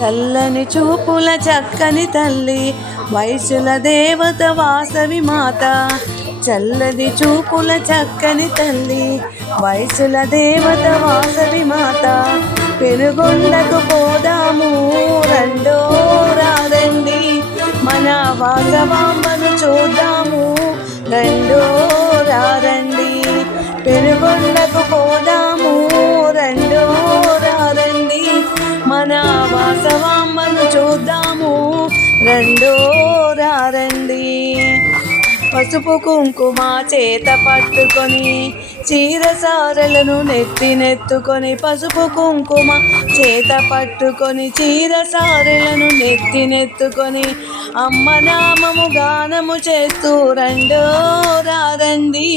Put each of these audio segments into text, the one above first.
చల్లని చూపుల చక్కని తల్లి వయసుల దేవత వాసవి మాత. చల్లని చూపుల చక్కని తల్లి వయసుల దేవత వాసవి మాత. పెనుగొండకు పోదాము రెండో రాదండి, మన వాసవాంబను చూద్దాము రెండో రారండి. పెనుగొండకు పోదాము రెండో రారండి, మన వాసవాంబను చూద్దాము రెండో రారండి. పసుపు కుంకుమ చేత పట్టుకొని చీరసారలను నెత్తినెత్తుకొని, పసుపు కుంకుమ చేత పట్టుకొని చీరసారలను నెత్తినెత్తుకొని అమ్మ నామము గానము చేస్తూ రెండో రారండి,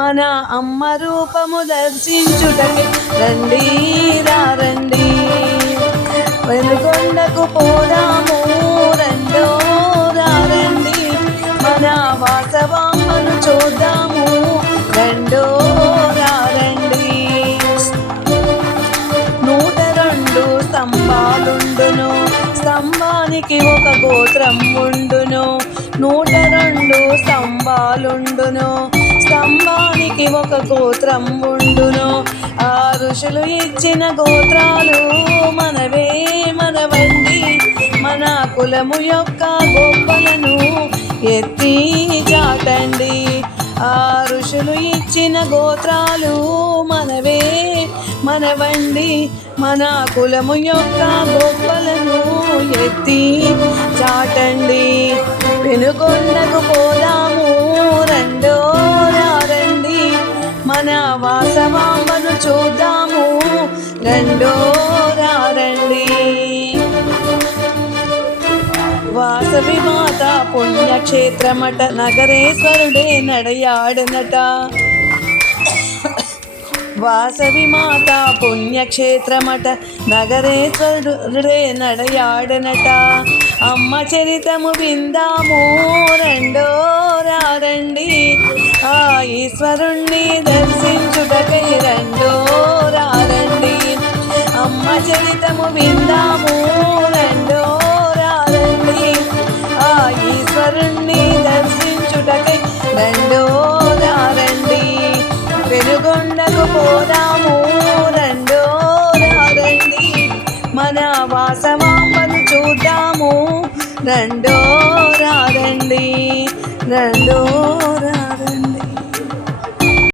మన అమ్మ రూపము దర్శించుటకి రండి రారండి. వెలుగొండకు పోదాము రెండో రారండి, మన వాసవాంబను చూద్దాము రెండో రారండి. 102 స్తంభాలుండును, స్తంభానికి ఒక గోత్రం ఉండును. 102 స్తంభాలుండును, స్తంభానికి ఒక గోత్రం ఉండును. ఆ ఋషులు ఇచ్చిన గోత్రాలు మనవే మనవండి, మన కులము యొక్క గొప్పలను ఎత్తి చాటండి. ఆ ఋషులు ఇచ్చిన గోత్రాలు మనవే మనవండి, మన కులము యొక్క గొప్పలను ఎత్తి చాటండి. పెనుగొండకు పోదాము రెండో రారండి, మన వాసవాంబను చూద్దాము రెండో రారండి. వాసవి మాత పుణ్యక్షేత్రమట, నగరేశ్వరుడే నడయాడనట. వాసవి మాత పుణ్యక్షేత్రమట, నగరేశ్వరుడే నడయాడనట. అమ్మ చరితము విందాము రెండో రారండి, ఆ ఈశ్వరుణ్ణి దర్శించుటకై రెండో రారండి. అమ్మ చరితము విందాము రెండో రారండి, ఆ ఈశ్వరుణ్ణి దర్శించుటకై రెండో రారండి. పెనుగొండకు పోదాము రెండో రారండి, మన వాసవాంబను చూద్దాము రెండో